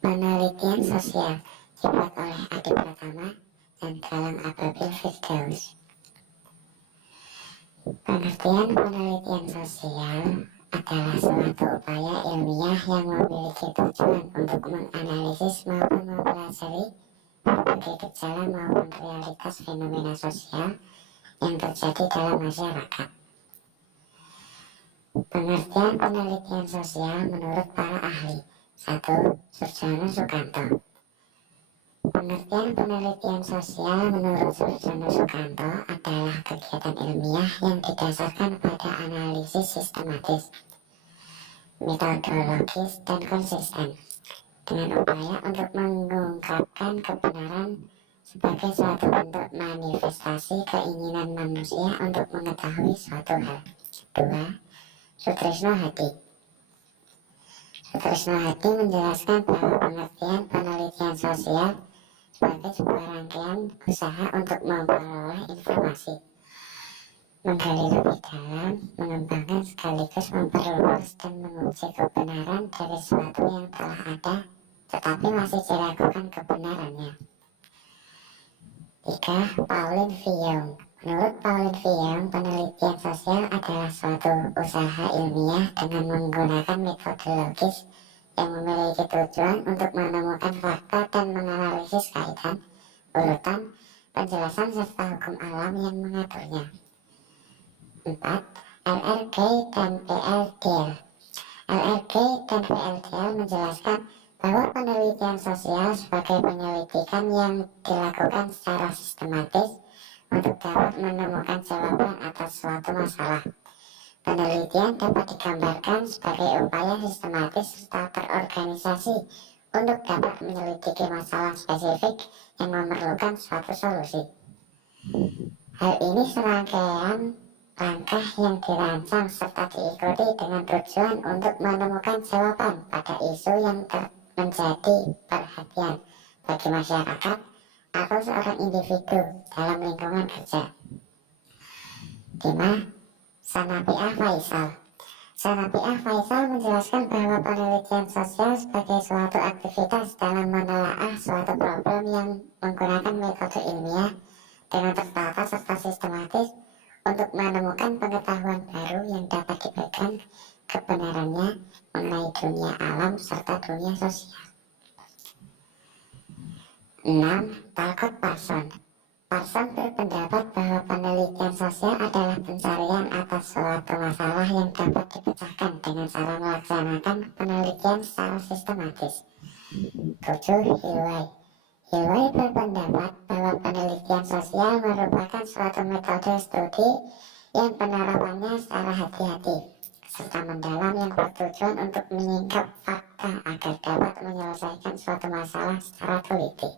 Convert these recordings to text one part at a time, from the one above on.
Penelitian sosial dibuat oleh Adi Pratama dan Galang Ababil Firdaus. Pengertian penelitian sosial adalah suatu upaya ilmiah yang memiliki tujuan untuk menganalisis maupun mempelajari berbagai gejala maupun realitas fenomena sosial yang terjadi dalam masyarakat. Pengertian penelitian sosial menurut para ahli. 1. Surjono Sukanto. Pengertian penelitian sosial menurut Surjono Sukanto adalah kegiatan ilmiah yang didasarkan pada analisis sistematis, metodologis, dan konsisten, dengan upaya untuk mengungkapkan kebenaran sebagai suatu bentuk manifestasi keinginan manusia untuk mengetahui suatu hal. 2. Sutrisno Hadi. Sutrisno Hadi menjelaskan bahwa pengertian penelitian sosial sebagai sebuah rangkaian usaha untuk memperoleh informasi, menggali lebih dalam, mengembangkan sekaligus memperluas dan menguji kebenaran dari sesuatu yang telah ada tetapi masih diragukan kebenarannya. 3. Pauline Villon. Menurut Pauline Villon, penelitian sosial adalah suatu usaha ilmiah dengan menggunakan metodologis yang memiliki tujuan untuk menemukan fakta dan menganalisis kaitan, urutan, penjelasan serta hukum alam yang mengaturnya. 4. LRG dan PLDL. LRG dan PLDL menjelaskan bahwa penelitian sosial sebagai penyelidikan yang dilakukan secara sistematis untuk dapat menemukan jawaban atas suatu masalah. Penelitian dapat digambarkan sebagai upaya sistematis serta terorganisasi untuk dapat menyelidiki masalah spesifik yang memerlukan suatu solusi. Hal ini serangkaian langkah yang dirancang serta diikuti dengan tujuan untuk menemukan jawaban pada isu yang menjadi perhatian bagi masyarakat atau seorang individu dalam lingkungan kerja. 5. Sanapiah Faisal. Sanapiah Faisal menjelaskan bahwa penelitian sosial sebagai suatu aktivitas dalam menelaah suatu problem yang menggunakan metode ilmiah dengan tertata serta sistematis untuk menemukan pengetahuan baru yang dapat dipegang kebenarannya mengenai dunia alam serta dunia sosial. 6. Talcott Parson. Parson berpendapat bahwa penelitian sosial adalah pencarian atas suatu masalah yang dapat dipecahkan dengan cara melaksanakan penelitian secara sistematis. 7. Hilway. Hilway berpendapat bahwa penelitian sosial merupakan suatu metode studi yang penerapannya secara hati-hati serta mendalam yang bertujuan untuk menyingkap fakta agar dapat menyelesaikan suatu masalah secara teliti.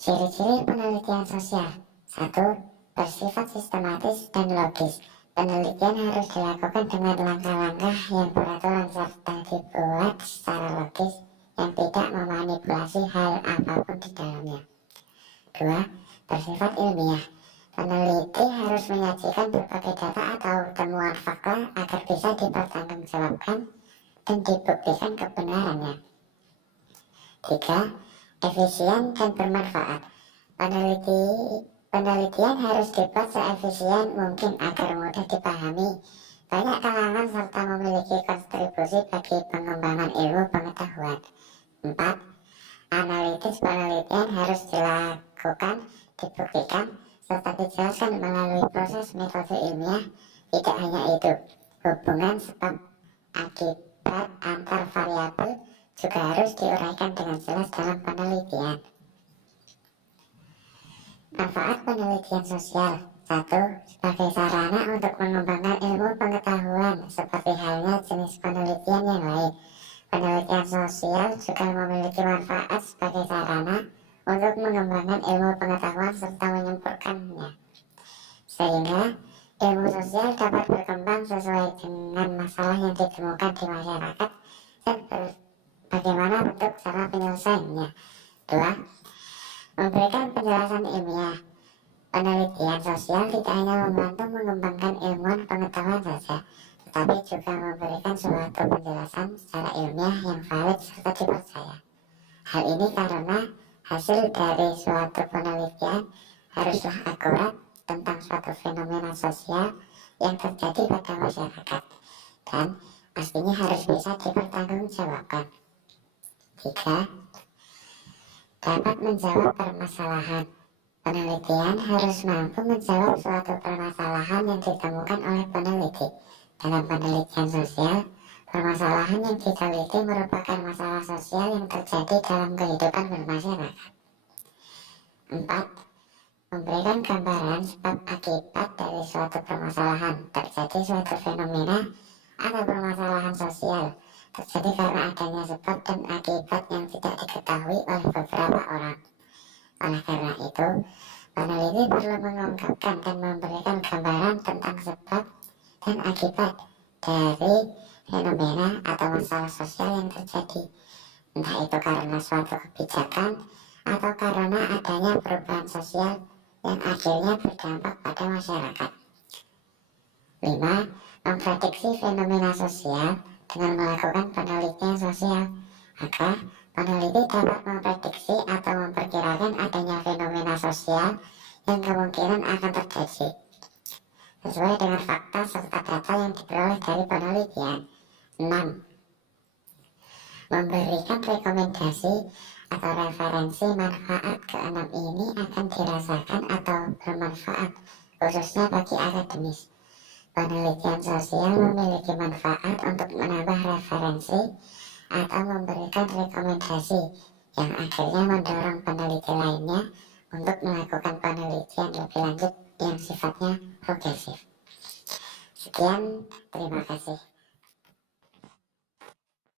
Ciri-ciri penelitian sosial. 1. Bersifat sistematis dan logis. Penelitian harus dilakukan dengan langkah-langkah yang beraturan serta dibuat secara logis yang tidak memanipulasi hal apapun di dalamnya. 2. Bersifat ilmiah. Peneliti harus menyajikan berbagai data atau temuan fakta agar bisa dipertanggungjawabkan dan dibuktikan kebenarannya. 3. Efisien dan bermanfaat. Penelitian harus dibuat seefisien mungkin agar mudah dipahami banyak kalangan serta memiliki kontribusi bagi pengembangan ilmu pengetahuan. 4. Analitis penelitian harus dilakukan, dibuktikan, serta dijelaskan melalui proses metode ilmiah. Tidak hanya itu, hubungan sebab akibat antar variabel juga harus diuraikan dengan jelas dalam penelitian. Manfaat penelitian sosial. 1. Sebagai sarana untuk mengembangkan ilmu pengetahuan seperti halnya jenis penelitian yang lain. Penelitian sosial juga memiliki manfaat sebagai sarana untuk mengembangkan ilmu pengetahuan serta menyempurnakannya, sehingga ilmu sosial dapat berkembang sesuai dengan masalah yang ditemukan di masyarakat dan bagaimana bentuk cara penyelesaiannya. 2. Memberikan penjelasan ilmiah. Penelitian sosial tidak hanya membantu mengembangkan ilmuwan pengetahuan saja, tetapi juga memberikan suatu penjelasan secara ilmiah yang valid serta dipercaya. Hal ini karena hasil dari suatu penelitian haruslah akurat tentang suatu fenomena sosial yang terjadi pada masyarakat dan pastinya harus bisa dipertanggungjawabkan. 3. Dapat menjawab permasalahan. Penelitian harus mampu menjawab suatu permasalahan yang ditemukan oleh peneliti. Dalam penelitian sosial, permasalahan yang diteliti merupakan masalah sosial yang terjadi dalam kehidupan bermasyarakat. 4. Memberikan gambaran sebab akibat dari suatu permasalahan. Terjadi suatu fenomena atau permasalahan sosial terjadi karena adanya sebab dan akibat yang tidak diketahui oleh beberapa orang. Oleh karena itu, peneliti perlu mengungkapkan dan memberikan gambaran tentang sebab dan akibat dari fenomena atau masalah sosial yang terjadi, entah itu karena suatu kebijakan atau karena adanya perubahan sosial yang akhirnya berdampak pada masyarakat. 5. Memprediksi fenomena sosial dengan melakukan penelitian sosial. Maka, peneliti dapat memprediksi atau memperkirakan adanya fenomena sosial yang kemungkinan akan terjadi sesuai dengan fakta serta data yang diperoleh dari penelitian. 6. Memberikan rekomendasi atau referensi manfaat. Keenam ini akan dirasakan atau bermanfaat khususnya bagi akademis. Penelitian sosial memiliki manfaat untuk menambah referensi atau memberikan rekomendasi yang akhirnya mendorong peneliti lainnya untuk melakukan penelitian lebih lanjut yang sifatnya progresif. Sekian, terima kasih.